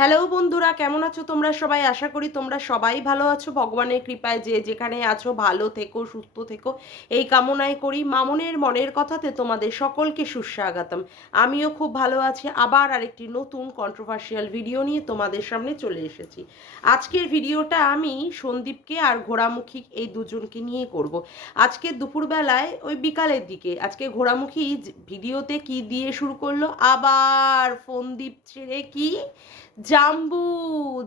Hello বন্ধুরা, কেমন আছো তোমরা সবাই? আশা করি তোমরা সবাই ভালো আছো। ভগবানের কৃপায় যে যেখানে আছো ভালো থেকো, সুস্থ থেকো, এই কামনাই করি। মামনের মনের কথাতে তোমাদের সকলকে সুস্বাগতম। আমিও খুব ভালো আছি। আবার আরেকটি নতুন কন্ট্রোভার্সিয়াল ভিডিও নিয়ে তোমাদের সামনে চলে এসেছি। আজকের ভিডিওটা আমি সন্দীপকে আর ঘোড়ামুখী এই দুজনকে নিয়ে করব। আজকে দুপুরবেলায় ওই বিকালের দিকে আজকে ঘোড়ামুখী ভিডিওতে কি দিয়ে শুরু করলো, আবার ফোনদীপ ছেড়ে কি জাম্বু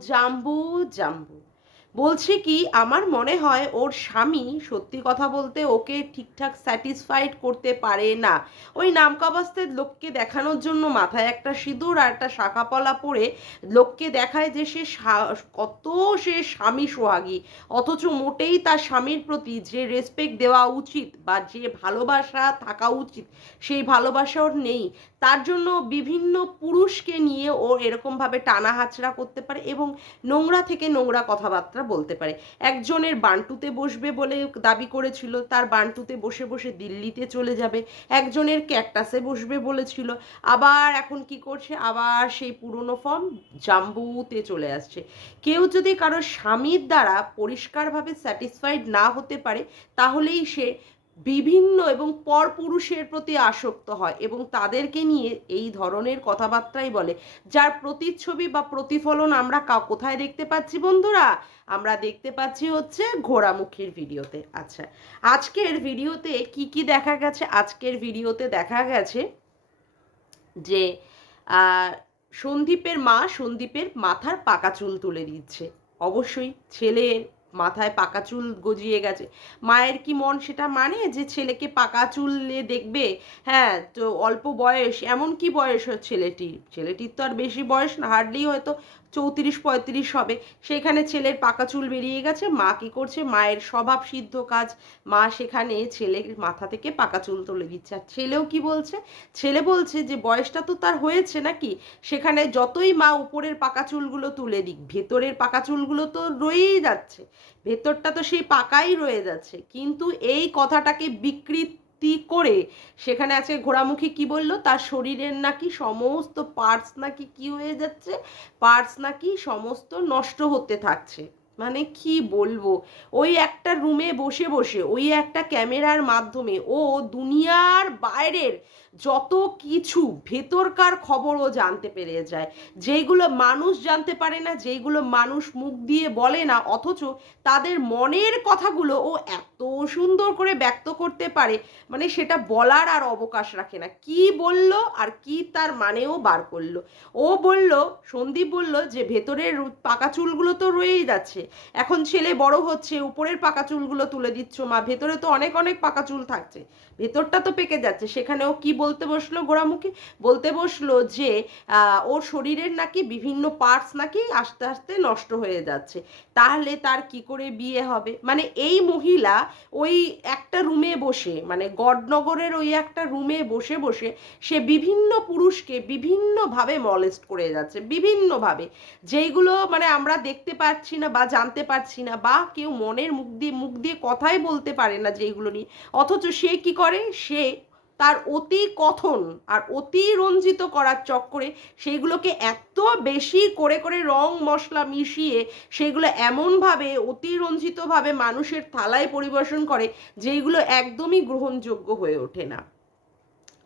জাম্বু জাম্বু বলছে কি, আমার মনে হয় ওর স্বামী সত্যি কথা বলতে ওকে ঠিকঠাক স্যাটিসফাইড করতে পারে না। ওই নামকাবাস্তের লোককে দেখানোর জন্য মাথায় একটা সিঁদুর আর একটা শাঁখাপলা পরে লোককে দেখায় যে সে কত সে স্বামী সোহাগী, অথচ মোটেই তার স্বামীর প্রতি যে রেসপেক্ট দেওয়া উচিত বা যে ভালোবাসা থাকা উচিত সেই ভালোবাসা ওর নেই। তার জন্য বিভিন্ন পুরুষকে নিয়ে ও এরকমভাবে টানা হাঁচড়া করতে পারে এবং নোংরা থেকে নোংরা কথাবার্তা বলতে পারে। একজনের বান্টুতে বসবে বলে দাবি করেছিল, তার বান্টুতে বসে বসে দিল্লিতে চলে যাবে। একজনের ক্যাকটাসে বসবে বলেছিল, আবার এখন কি করছে, আবার সেই পুরনো ফর্ম জাম্বুতে চলে আসছে। কেউ যদি কারোর স্বামীর দ্বারা পরিষ্কারভাবে স্যাটিসফাইড না হতে পারে, তাহলেই সে বিভিন্ন এবং পরপুরুষের প্রতি আসক্ত হয় এবং তাদেরকে নিয়ে এই ধরনের কথাবার্তাই বলে, যার প্রতিচ্ছবি বা প্রতিফলন আমরা কোথায় দেখতে পাচ্ছি বন্ধুরা? আমরা দেখতে পাচ্ছি হচ্ছে ঘোড়ামুখীর ভিডিওতে। আচ্ছা, আজকের ভিডিওতে কি কি দেখা গেছে? আজকের ভিডিওতে দেখা গেছে যে সন্দীপের মা সন্দীপের মাথার পাকা চুল তুলে দিচ্ছে। অবশ্যই ছেলের মাথায় পাকা চুল গজিয়ে গেছে, মায়ের কি মন সেটা মানে যে ছেলেকে পাকা চুলে দেখবে? হ্যাঁ, তো অল্প বয়স, এমন কি বয়স ছেলেটির তো আর বেশি বয়স না, হার্ডলি হয়তো 34-35 হবে। সেখানে ছেলের পাকা চুল বেরিয়ে গেছে, মা কি করছে? মায়ের স্বভাব সিদ্ধ কাজ, মা সেখানে ছেলের মাথা থেকে পাকা চুল তুলে দিচ্ছে। আর ছেলেও কি বলছে? ছেলে বলছে যে বয়সটা তো তার হয়েছে নাকি, সেখানে যতই মা উপরের পাকা চুলগুলো তুলে দিক, ভেতরের পাকা চুলগুলো তো রয়েই যাচ্ছে, ভেতরটা তো সেই পাকাই রয়ে যাচ্ছে। কিন্তু এই কথাটাকে বিকৃতি করে সেখানে আছে ঘোড়ামুখী কি বললো, তার শরীরের নাকি সমস্ত পার্টস নাকি কি হয়ে যাচ্ছে, পার্টস নাকি সমস্ত নষ্ট হতে থাকছে। মানে কি বলবো, ওই একটা রুমে বসে বসে ওই একটা ক্যামেরার মাধ্যমে ও দুনিয়ার বাইরের যত কিছু ভেতরকার খবরও জানতে পেরে যায়, যেইগুলো মানুষ জানতে পারে না, যেইগুলো মানুষ মুখ দিয়ে বলে না, অথচ তাদের মনের কথাগুলো ও এত সুন্দর করে ব্যক্ত করতে পারে, মানে সেটা বলার আর অবকাশ রাখে না। কি বলল আর কি তার মানেও বার করলো। ও বলল, সন্দীপ বলল যে ভেতরের পাকা চুলগুলো তো রয়েই যাচ্ছে, এখন ছেলে বড় হচ্ছে, উপরের পাকা চুলগুলো তুলে দিচ্ছ মা, ভেতরে তো অনেক অনেক পাকা চুল থাকছে, ভেতরটা তো পেকে যাচ্ছে। সেখানে ও কি বলতে বসলো গোড়ামুখী? বলতে বসলো যে ওর শরীরের নাকি বিভিন্ন পার্টস নাকি আস্তে আস্তে নষ্ট হয়ে যাচ্ছে, তাহলে তার কি করে বিয়ে হবে? মানে এই মহিলা ওই একটা রুমে বসে, মানে গডনগরের ওই একটা রুমে বসে বসে সে বিভিন্ন পুরুষকে বিভিন্নভাবে মলেস্ট করে যাচ্ছে, বিভিন্নভাবে, যেইগুলো মানে আমরা দেখতে পাচ্ছি না বা জানতে পারছি না, বা কেউ মনের মুখ দিয়ে কথাই বলতে পারে না যেইগুলো নিয়ে, অথচ সে কি করে? সে তার অতি কথন আর অতি রঞ্জিত করার চক্করে সেইগুলোকে এত বেশি করে করে রং মশলা মিশিয়ে সেইগুলো এমনভাবে অতিরঞ্জিতভাবে মানুষের থালায় পরিবেশন করে যেইগুলো একদমই গ্রহণযোগ্য হয়ে ওঠে না।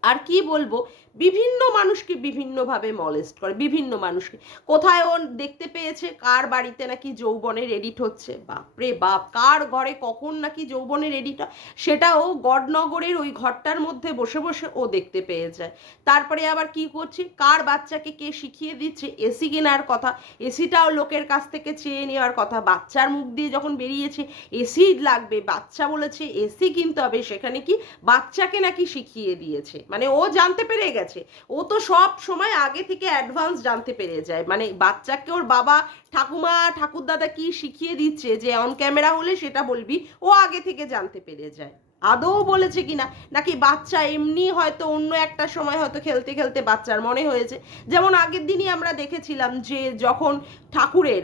আর কি বলবো, বিভিন্ন মানুষকে বিভিন্নভাবে মলেস্ট করে, বিভিন্ন মানুষকে। কোথায় ও দেখতে পেয়েছে কার বাড়িতে নাকি যৌবনের এডিট হচ্ছে, বাপরে বাপ, কার ঘরে কখন নাকি যৌবনের এডিট হয় সেটাও গডনগরের ওই ঘরটার মধ্যে বসে বসে ও দেখতে পেয়ে যায়। তারপরে আবার কি করছে, কার বাচ্চাকে কে শিখিয়ে দিচ্ছে এসি কেনার কথা, এসিটাও লোকের কাছ থেকে চেয়ে নেওয়ার কথা। বাচ্চার মুখ দিয়ে যখন বেরিয়েছে এসি লাগবে, বাচ্চা বলেছে এসি কিনতে হবে, সেখানে কি বাচ্চাকে নাকি শিখিয়ে দিয়েছে। মানে ও জানতে পেরে গেছে, ও তো সব সময় আগে থেকে অ্যাডভান্স জানতে পেরে যায়, মানে বাচ্চাকে ওর বাবা ঠাকুমা ঠাকুরদাদা কি শিখিয়ে দিচ্ছে যে অন ক্যামেরা হলে সেটা বলবি, ও আগে থেকে জানতে পেরে যায়। আদৌ বলেছে কিনা, নাকি বাচ্চা এমনি হয়তো অন্য একটা সময় হয়তো খেলতে খেলতে বাচ্চার মনে হয়েছে। যেমন আগের দিনই আমরা দেখেছিলাম যে যখন ঠাকুরের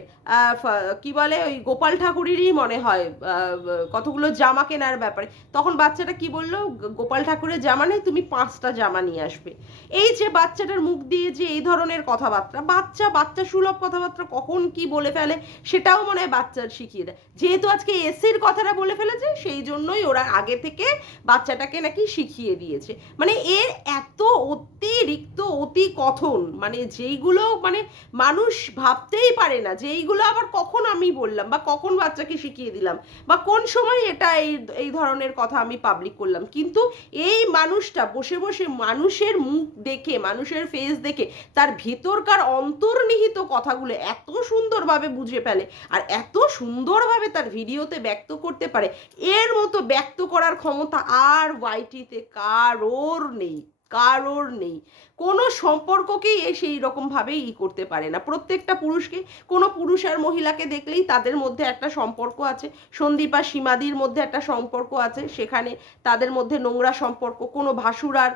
কি বলে ওই গোপাল ঠাকুরেরই মনে হয় কতগুলো জামা কেনার ব্যাপারে, তখন বাচ্চাটা কি বললো, গোপাল ঠাকুরের জামা নেই, তুমি 5টা জামা নিয়ে আসবে। এই যে বাচ্চাটার মুখ দিয়ে যে এই ধরনের কথাবার্তা, বাচ্চা বাচ্চা সুলভ কথাবার্তা কখন কি বলে ফেলে সেটাও মনে হয় বাচ্চার শিখিয়ে দেয়। যেহেতু আজকে এসির কথাটা বলে ফেলেছে সেই জন্যই ওরা আগে থেকে বাচ্চাটাকে নাকি শিখিয়ে দিয়েছে। মানে এর এত অতিরিক্ত অতি কথন, মানে যেইগুলো মানে মানুষ ভাবতেই পারে না যে এইগুলো আবার কখন আমি বললাম বা কখন বাচ্চাকে শিখিয়ে দিলাম বা কোন সময় এটা এই এই ধরনের কথা আমি পাবলিক করলাম। কিন্তু এই মানুষটা বসে বসে মানুষের মুখ দেখে, মানুষের ফেস দেখে তার ভেতরকার অন্তর্নিহিত কথাগুলো এত সুন্দরভাবে বুঝে ফেলে আর এত সুন্দরভাবে তার ভিডিওতে ব্যক্ত করতে পারে, এর মতো ব্যক্ত করার ক্ষমতা আর ওয়াইটিতে কারোর নেই, কারোর নেই। কোনো সম্পর্ককেই এ সেই রকমভাবেই করতে পারে না। প্রত্যেকটা পুরুষকে, কোনো পুরুষ আর মহিলাকে দেখলেই তাদের মধ্যে একটা সম্পর্ক আছে। সন্দীপ আর সীমাদির মধ্যে একটা সম্পর্ক আছে, সেখানে তাদের মধ্যে নোংরা সম্পর্ক। কোনো ভাসুর আর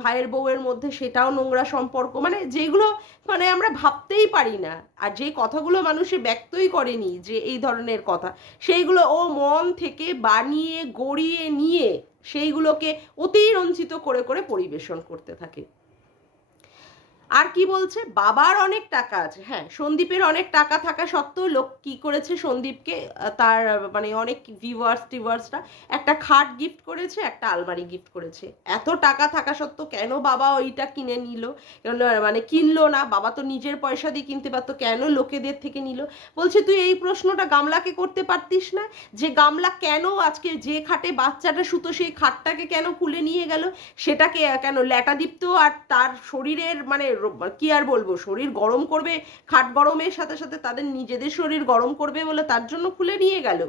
ভাইয়ের বউয়ের মধ্যে সেটাও নোংরা সম্পর্ক, মানে যেগুলো মানে আমরা ভাবতেই পারি না। আর যে কথাগুলো মানুষে ব্যক্তই করেনি যে এই ধরনের কথা, সেইগুলো ও মন থেকে বানিয়ে গড়িয়ে নিয়ে সেইগুলোকে অতিরঞ্জিত করে করে পরিবেশন করতে থাকে। আর কি বলছে, বাবার অনেক টাকা আছে। হ্যাঁ, সন্দীপের অনেক টাকা থাকা সত্ত্বেও লোক কি করেছে, সন্দীপকে তার মানে অনেক ভিউয়ার্সরা একটা খাট গিফট করেছে, একটা আলমারি গিফট করেছে। এত টাকা থাকা সত্ত্বেও কেন বাবা ওইটা কিনে নিল, মানে কিনলো না? বাবা তো নিজের পয়সা দিয়ে কিনতে পারতো, কেন লোকেদের থেকে নিল? বলছে তুই এই প্রশ্নটা গামলাকে করতে পারতিস না, যে গামলা কেন আজকে যে খাটে বাচ্চাটা শুতো সেই খাটটাকে কেন খুলে নিয়ে গেল, সেটাকে কেন ল্যাটাদীপ্ত আর তার শরীরের মানে কি আর বলবো, শরীর গরম করবে, খাট গরমের সাথে সাথে তাদের নিজেদের শরীর গরম করবে বলে তার জন্য খুলে নিয়ে গেল?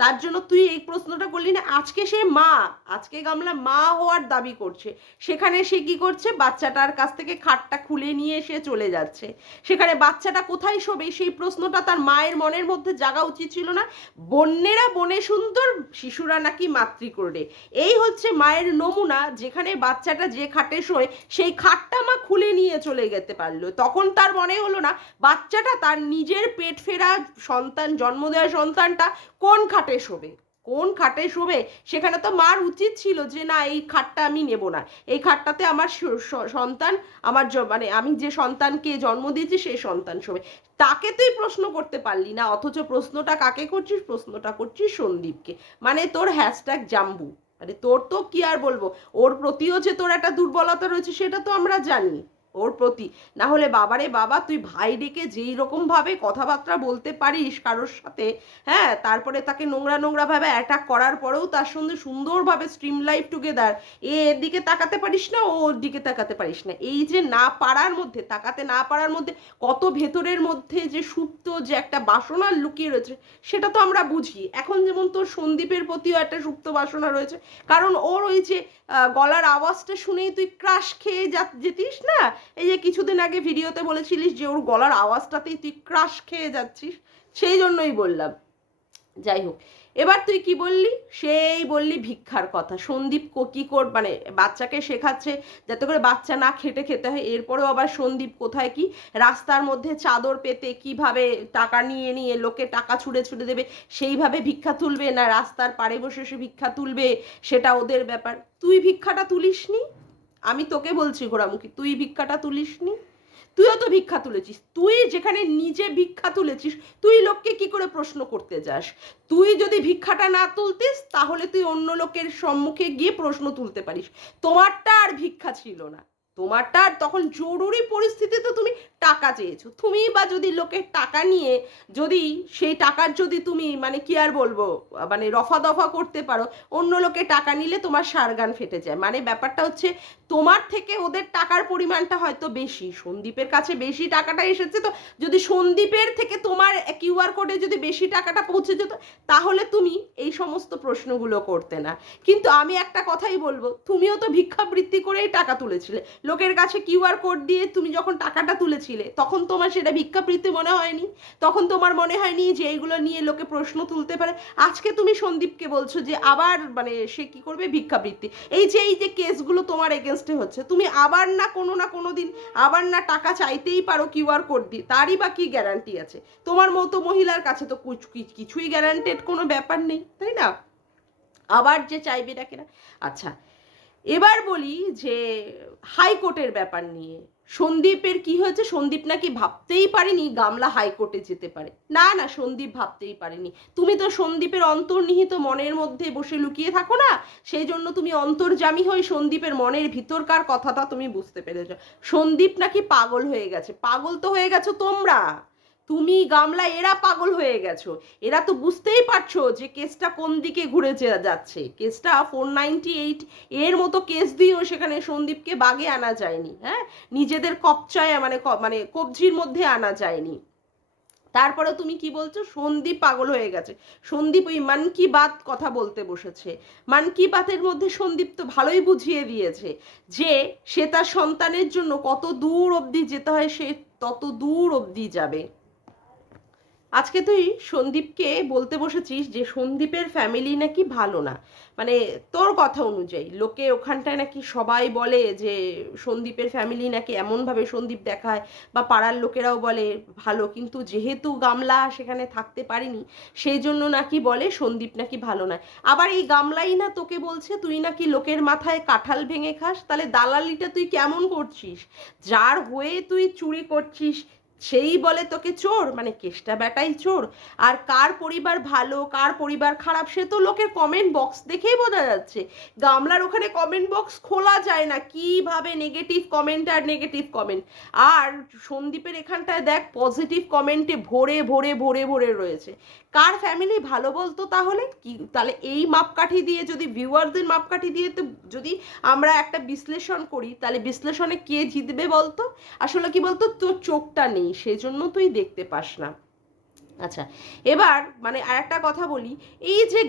তার জন্য তুই এই প্রশ্নটা করলি না? আজকে সে মা, আজকে গামলা মা হওয়ার দাবি করছে, সেখানে সে কি করছে, বাচ্চাটার কাছ থেকে খাটটা খুলে নিয়ে এসে চলে যাচ্ছে। সেখানে বাচ্চাটা কোথায় শোবে সেই প্রশ্নটা তার মায়ের মনের মধ্যে জাগা উচিত ছিল না? বন্যেরা বনে সুন্দর, শিশুরা নাকি মাতৃকোলে, এই হচ্ছে মায়ের নমুনা। যেখানে বাচ্চাটা যে খাটে শোয় সেই খাটটা মা খুলে নিয়ে চলে যেতে পারলো, তখন তার মনে হলো না বাচ্চাটা তার নিজের পেট ফেরা সন্তান, জন্ম দেওয়া সন্তানটা কোন খাটে শোবে, কোন খাটে শোবে? সেখানে তো মার উচিত ছিল যে না, এই খাটটা আমি নেব না, এই খাটটাতে আমার সন্তান, আমার মানে আমি যে সন্তানকে জন্ম দিয়েছি সেই সন্তান শোবে। তাকে তুই প্রশ্ন করতে পারলি না, অথচ প্রশ্নটা কাকে করছিস? প্রশ্নটা করছিস সন্দীপকে। মানে তোর হ্যাশট্যাগ জাম্বু, মানে তোর তো কি আর বলবো, ওর প্রতিও যে তোর একটা দুর্বলতা রয়েছে সেটা তো আমরা জানি ওর প্রতি। না হলে বাবারে বাবা, তুই ভাই ডেকে যেই রকম ভাবে কথাবার্তা বলতে পারিস কারোর সাথে, হ্যাঁ, তারপরে তাকে নোংরা নোংরা ভাবে অ্যাটাক করার পরেও তার সঙ্গে সুন্দরভাবে স্ট্রিম লাইফ টুগেদার, এর দিকে তাকাতে পারিস না, ও ওর দিকে তাকাতে পারিস না। এই যে না পারার মধ্যে, তাকাতে না পারার মধ্যে কত ভেতরের মধ্যে যে সুপ্ত যে একটা বাসনা লুকিয়ে রয়েছে সেটা তো আমরা বুঝি। এখন যেমন তোর সন্দীপের প্রতিও একটা সুপ্ত বাসনা রয়েছে, কারণ ওর ওই যে গলার আওয়াজটা শুনেই তুই ক্রাশ খেয়ে যেতিস না? এই যে কিছুদিন আগে ভিডিওতে বলেছিলিস যে ওর গলার আওয়াজটাতেই তুই ক্রাশ খেয়ে যাচ্ছিস, সেই জন্যই বললাম। যাই হোক, এবার তুই কি বললি, সেই বললি ভিক্ষার কথা। সন্দীপ কি মানে বাচ্চাকে শেখাচ্ছে যাতে করে বাচ্চা না খেটে খেতে হয়, এরপরেও আবার সন্দীপ কোথায় কি রাস্তার মধ্যে চাদর পেতে কিভাবে টাকা নিয়ে নিয়ে লোকে টাকা ছুঁড়ে ছুঁড়ে দেবে সেইভাবে ভিক্ষা তুলবে, না রাস্তার পাড়ে বসে সে ভিক্ষা তুলবে, সেটা ওদের ব্যাপার। তুই ভিক্ষাটা তুলিসনি, আমি তোকে বলছি ঘোড়ামুখী, তুই ভিক্ষাটা তুলিসনি। তুইও তো ভিক্ষা তুলেছিস, তুই যেখানে নিজে ভিক্ষা তুলেছিস তুই লোককে কি করে প্রশ্ন করতে যাস? তুই যদি ভিক্ষাটা না তুলতিস তাহলে তুই অন্য লোকের সম্মুখে গিয়ে প্রশ্ন তুলতে পারিস। তোমারটা আর ভিক্ষা ছিল না, তোমারটা আর তখন জরুরি পরিস্থিতিতে তুমি টাকা চেয়েছো। তুমি বা যদি লোকের টাকা নিয়ে যদি সেই টাকার যদি তুমি মানে কি আর বলবো মানে রফা দফা করতে পারো, অন্য লোকে টাকা নিলে তোমার সারগান ফেটে যায়। মানে ব্যাপারটা হচ্ছে তোমার থেকে ওদের টাকার পরিমাণটা হয়তো বেশি, সন্দীপের কাছে বেশি টাকাটা এসেছে, তো যদি সন্দীপের থেকে তোমার কিউআর কোডে যদি বেশি টাকাটা পৌঁছে যেত তাহলে তুমি এই সমস্ত প্রশ্নগুলো করতে না। কিন্তু আমি একটা কথাই বলবো, তুমিও তো ভিক্ষাবৃত্তি করেই টাকা তুলেছিলে, লোকের কাছে কিউআর কোড দিয়ে তুমি যখন টাকাটা তুলেছিলে দিয়েছিলে, তখন তোমার সেটা ভিক্ষাবৃত্তি মনে হয়নি? তখন তোমার মনে হয়নি যে এইগুলো নিয়ে লোকে প্রশ্ন তুলতে পারে? আজকে তুমি সন্দীপকে বলছো যে আবার মানে সে কি করবে, ভিক্ষাবৃত্তি। এই যে কেসগুলো তোমার এগেনস্টে হচ্ছে, তুমি আবার না কোনো দিন আবার না টাকা চাইতেই পারো কিউআর কোড দিয়ে, তারই বা কি গ্যারান্টি আছে? তোমার মতো মহিলার কাছে তো কিছুই গ্যারান্টেড কোনো ব্যাপার নেই, তাই না? আবার যে চাইবে না কেনা। আচ্ছা, এবার বলি যে হাইকোর্টের ব্যাপার নিয়ে সন্দীপের কি হয়েছে। সন্দীপ নাকি ভাবতেই পারেনি গামলা হাইকোর্টে যেতে পারে। না না, সন্দীপ ভাবতেই পারেনি। তুমি তো সন্দীপের অন্তর্নিহিত মনের মধ্যে বসে লুকিয়ে থাকো না, সেই জন্য তুমি অন্তর্যামী হয়ে সন্দীপের মনের ভিতরকার কথাটা তুমি বুঝতে পেরেছ। সন্দীপ নাকি পাগল হয়ে গেছে। পাগল তো হয়ে গেছো তোমরা, তুমি গামলা, এরা পাগল হয়ে গেছো। এরা তো বুঝতেই পারছো যে কেসটা কোন দিকে ঘুরে যাচ্ছে। কেসটা 498 এর মতো কেস দিয়েও সেখানে সন্দীপকে বাগে আনা যায়নি, হ্যাঁ, নিজেদের কবচায় মানে কবজির মধ্যে আনা যায়নি। তারপরে তুমি কি বলছো সন্দীপ পাগল হয়ে গেছে? সন্দীপ ওই মন কি বাত কথা বলতে বসেছে। মন কি বাতের মধ্যে সন্দীপ তো ভালোই বুঝিয়ে দিয়েছে যে সে তার সন্তানের জন্য কত দূর অবধি যেতে হয়, সে তত দূর অবধি যাবে। আজকে তুই সন্দীপকে বলতে বসেছিস যে সন্দীপের ফ্যামিলি নাকি ভালো না, মানে তোর কথা অনুযায়ী লোকে ওখানটায় নাকি সবাই বলে যে সন্দীপের ফ্যামিলি নাকি এমনভাবে সন্দীপ দেখায়, বা পাড়ার লোকেরাও বলে ভালো, কিন্তু যেহেতু গামলা সেখানে থাকতে পারিনি সেই জন্য নাকি বলে সন্দীপ নাকি ভালো নয়। আবার এই গামলাই না তোকে বলছে তুই নাকি লোকের মাথায় কাঁঠাল ভেঙে খাস। তাহলে দালালিটা তুই কেমন করছিস? যার হয়ে তুই চুরি করছিস সেই বলে তোকে চোর, মানে কেষ্টা বেটাই চোর। আর কার পরিবার ভালো কার পরিবার খারাপ সে তো লোকের কমেন্ট বক্স দেখেই বোঝা যাচ্ছে। গামলার ওখানে কমেন্ট বক্স খোলা যায় না, কিভাবে নেগেটিভ কমেন্ট আর নেগেটিভ কমেন্ট। আর সন্দীপের এখানটায় দেখ পজিটিভ কমেন্টে ভরে ভরে ভরে ভরে রয়েছে। কার ফ্যামিলি ভালো বলতো তাহলে? কি তাহলে এই মাপকাঠি দিয়ে যদি ভিউয়ারদের মাপকাঠি দিয়ে তো যদি আমরা একটা বিশ্লেষণ করি, তাহলে বিশ্লেষণে কে জিতবে বলতো? আসলে কি বলতো, তোর চোখটা নেই সেজন্য তুই দেখতে পাস না। আচ্ছা, এবার মানে আর একটা কথা বলি, এই যে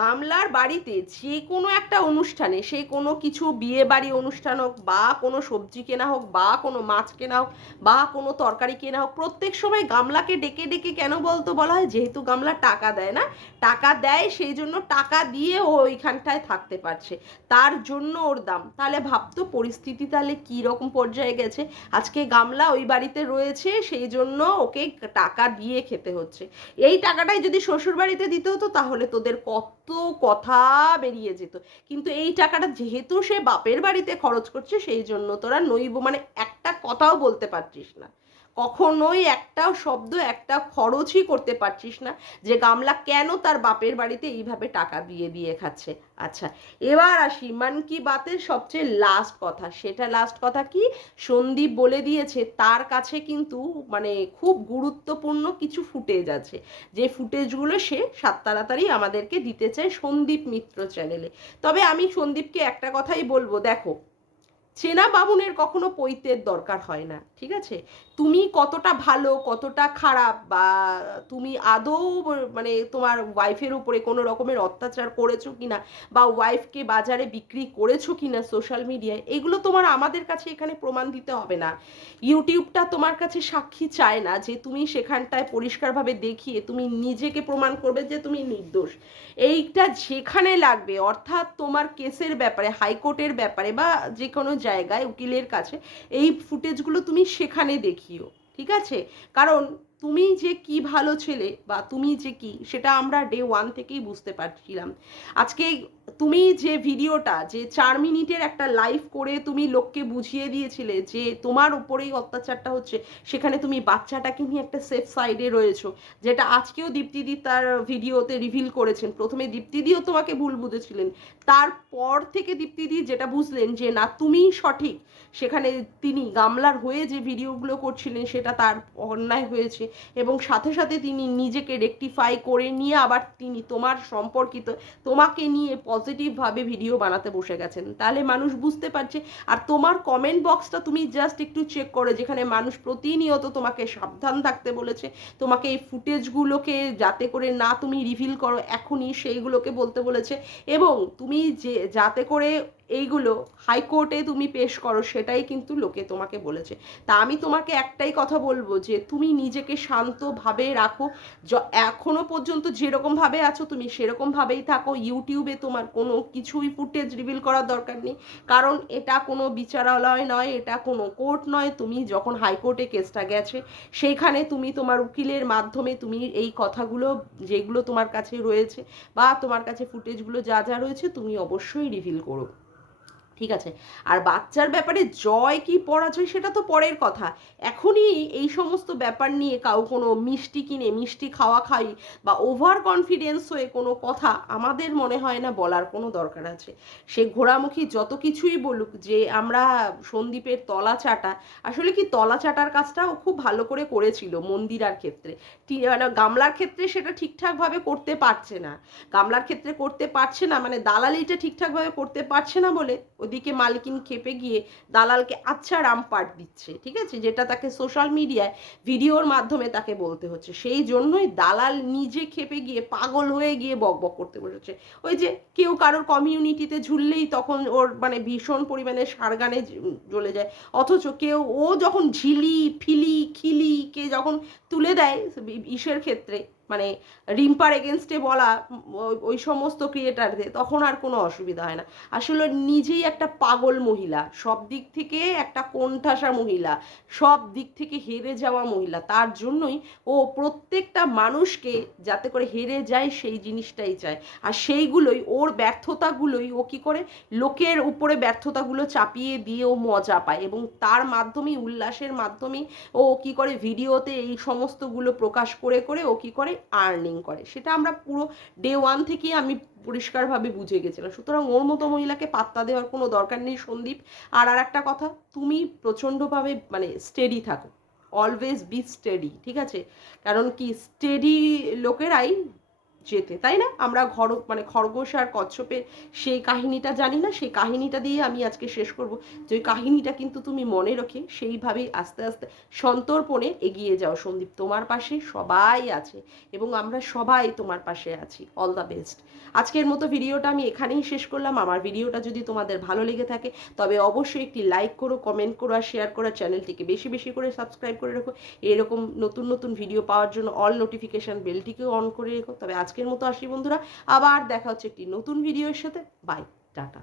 গামলার বাড়িতে যে কোনো একটা অনুষ্ঠানে, সে কোনো কিছু বিয়ে বাড়ি অনুষ্ঠান হোক, বা কোনো সবজি কেনা হোক, বা কোনো মাছ কেনা হোক, বা কোনো তরকারি কেনা হোক, প্রত্যেক সময় গামলাকে ডেকে ডেকে কেন বলতো বলা হয়? যেহেতু গামলা টাকা দেয় না, টাকা দেয় সেই জন্য টাকা দিয়ে ও ওইখানটায় থাকতে পারছে, তার জন্য ওর দাম। তাহলে ভাবতো পরিস্থিতি তাহলে কী রকম পর্যায়ে গেছে। আজকে গামলা ওই বাড়িতে রয়েছে সেই জন্য ওকে টাকা দিয়ে খেতে হচ্ছে। এই টাকাটাই যদি শ্বশুর বাড়িতে দিতে হতো তাহলে তোদের কত কথা বেরিয়ে যেত। কিন্তু এই টাকাটা যেহেতু সে বাপের বাড়িতে খরচ করছে সেই জন্য তোরা নইব মানে একটা কথাও বলতে পারছিস না, কখনোই একটাও শব্দ একটা খরচই করতে পারছিস না যে গামলা কেন তার বাপের বাড়িতে এইভাবে টাকা দিয়ে দিয়ে খাচ্ছে। আচ্ছা, এবার আসি মন কি বাতের সবচেয়ে লাস্ট কথা। সেটা লাস্ট কথা কি? সন্দীপ বলে দিয়েছে তার কাছে কিন্তু মানে খুব গুরুত্বপূর্ণ কিছু ফুটেজ আছে, যে ফুটেজগুলো সে তাড়াতাড়ি আমাদেরকে দিতে চায় সন্দীপ মিত্র চ্যানেলে। তবে আমি সন্দীপকে একটা কথাই বলবো, দেখো চেনা বামুনের কখনো পৈতের দরকার হয় না, ঠিক আছে? তুমি কতটা ভালো কতটা খারাপ, বা তুমি আদৌ মানে তোমার ওয়াইফের উপরে কোনো রকমের অত্যাচার করেছো কিনা, বা ওয়াইফকে বাজারে বিক্রি করেছো কিনা সোশ্যাল মিডিয়ায়, এগুলো তোমার আমাদের কাছে এখানে প্রমাণ দিতে হবে না। ইউটিউবটা তোমার কাছে সাক্ষী চায় না যে তুমি সেখানটায় পরিষ্কারভাবে দেখিয়ে তুমি নিজেকে প্রমাণ করবে যে তুমি নির্দোষ। এইটা যেখানে লাগবে, অর্থাৎ তোমার কেসের ব্যাপারে, হাইকোর্টের ব্যাপারে, বা যে কোনো জায়গায় উকিলের কাছে, এই ফুটেজগুলো তুমি সেখানে দেখিও, ঠিক আছে? কারণ তুমি যে কি ভালো ছেলে বা তুমি যে কি, সেটা আমরা ডে 1 থেকেই বুঝতে পারছিলাম। আজকে তুমি যে ভিডিওটা, যে 4 মিনিটের একটা লাইভ করে তুমি লোককে বুঝিয়ে দিয়েছিলে যে তোমার উপরেই অত্যাচারটা হচ্ছে, সেখানে তুমি বাচ্চাটাকে নিয়ে একটা সেফ সাইডে রয়েছো, যেটা আজকেও দীপ্তিদি তার ভিডিওতে রিভিল করেছেন। প্রথমে দীপ্তিদিও তোমাকে ভুল বুঝেছিলেন, তারপর থেকে দীপ্তিদি যেটা বুঝলেন যে না তুমিই সঠিক, সেখানে তিনি গামলার হয়ে যে ভিডিওগুলো করছিলেন সেটা তার অন্যায় হয়েছে, এবং সাথে সাথে তিনি নিজেকে রেকটিফাই করে নিয়ে আবার তিনি তোমার সম্পর্কিত, তোমাকে নিয়ে পজিটিভভাবে ভিডিও বানাতে বসে গেছেন। তাহলে মানুষ বুঝতে পারছে। আর তোমার কমেন্ট বক্সটা তুমি জাস্ট একটু চেক করো, যেখানে মানুষ প্রতিনিয়ত তোমাকে সাবধান থাকতে বলেছে, তোমাকে এই ফুটেজগুলোকে যাতে করে না তুমি রিভিল করো এখনই সেইগুলোকে বলতে বলেছে, এবং তুমি যে যাতে করে এইগুলো হাইকোর্টে তুমি পেশ করো, সেটাই কিন্তু লোকে তোমাকে বলেছে। তা আমি তোমাকে একটাই কথা বলবো যে তুমি নিজেকে শান্তভাবে রাখো, এখনো পর্যন্ত যেরকমভাবে আছো তুমি সেরকমভাবেই থাকো। ইউটিউবে তোমার কোনো কিছুই ফুটেজ রিভিল করার দরকার নেই, কারণ এটা কোনো বিচারালয় নয়, এটা কোনো কোর্ট নয়। তুমি যখন হাইকোর্টে কেসটা গেছে সেইখানে তুমি তোমার উকিলের মাধ্যমে তুমি এই কথাগুলো যেগুলো তোমার কাছে রয়েছে বা তোমার কাছে ফুটেজগুলো যা যা রয়েছে তুমি অবশ্যই রিভিল করো, ঠিক আছে? আর বাচ্চার ব্যাপারে জয় কি পরাজয় সেটা তো পরের কথা। এখনই এই সমস্ত ব্যাপার নিয়ে কোনো মিষ্টি কিনে মিষ্টি খাওয়া খাই বা ওভার কনফিডেন্স হয়ে কোনো কথা আমাদের মনে হয় না বলার কোনো দরকার আছে। সে ঘোড়ামুখী যত কিছুই বলুক যে আমরা সন্দীপের তলা চাটা, আসলে কি তলা চাটার কাজটা ও খুব ভালো করে করেছিল মন্দিরার ক্ষেত্রে, মানে গামলার ক্ষেত্রে সেটা ঠিকঠাকভাবে করতে পারছে না। গামলার ক্ষেত্রে করতে পারছে না মানে দালালিটা ঠিকঠাকভাবে করতে পারছে না বলে ওদিকে মালকিন খেপে গিয়ে দালালকে আচ্ছা রামপাট দিচ্ছে, ঠিক আছে, যেটা তাকে সোশ্যাল মিডিয়ায় ভিডিওর মাধ্যমে তাকে বলতে হচ্ছে। সেই জন্যই দালাল নিজে খেপে গিয়ে পাগল হয়ে গিয়ে বকবক করতে বসেছে। ওই যে কেউ কারোর কমিউনিটিতে ঝুললেই তখন ওর মানে ভীষণ পরিমাণে সারগানে জ্বলে যায়, অথচ কেউ ও যখন ঝিলি ফিলি খিলি কে যখন তুলে দেয় ইসের ক্ষেত্রে মানে রিম্পার এগেনস্টে বলা ওই সমস্ত ক্রিয়েটারদের, তখন আর কোনো অসুবিধা হয় না। আসলে নিজেই একটা পাগল মহিলা, সব দিক থেকে একটা কোণঠাসা মহিলা, সব দিক থেকে হেরে যাওয়া মহিলা, তার জন্যই ও প্রত্যেকটা মানুষকে যাতে করে হেরে যায় সেই জিনিসটাই চায়। আর সেইগুলোই ওর ব্যর্থতাগুলোই ও কী করে লোকের উপরে ব্যর্থতাগুলো চাপিয়ে দিয়ে ও মজা পায়, এবং তার মাধ্যমেই উল্লাসের মাধ্যমেই ও কী করে ভিডিওতে এই সমস্তগুলো প্রকাশ করে করে ও কী করে আর্নিং করে। সেটা আমরা পুরো ডে ওয়ান থেকেই আমি পরিষ্কারভাবে বুঝে গেছিলাম। সুতরাং ওর মতো মহিলাকে পাত্তা দেওয়ার কোনো দরকার নেই সন্দীপ। আর একটা কথা, তুমি প্রচণ্ডভাবে মানে স্টেডি থাকো, অলওয়েজ বি স্টেডি, ঠিক আছে? কারণ কি স্টেডি লোকেরাই যেতে, তাই না? আমরা মানে খরগোশ আর কচ্ছপের সেই কাহিনীটা জানি না, সেই কাহিনীটা দিয়ে আমি আজকে শেষ করব যে ওই কাহিনীটা কিন্তু তুমি মনে রেখে সেইভাবেই আস্তে আস্তে সন্তর্পণে এগিয়ে যাও সন্দীপ। তোমার পাশে সবাই আছে এবং আমরা সবাই তোমার পাশে আছি। All the best. আজকের মতো ভিডিওটা আমি এখানেই শেষ করলাম। আমার ভিডিওটা যদি তোমাদের ভালো লেগে থাকে তবে অবশ্যই একটি লাইক করো, কমেন্ট করো আর শেয়ার করো। চ্যানেলটিকে বেশি বেশি করে সাবস্ক্রাইব করে রাখো। এরকম নতুন নতুন ভিডিও পাওয়ার জন্য অল নোটিফিকেশান বেলটিকেও অন করে রেখো। তবে আজকের মতো আসি বন্ধুরা, আবার দেখা হচ্ছে একটি নতুন ভিডিওর সাথে। Bye, tata.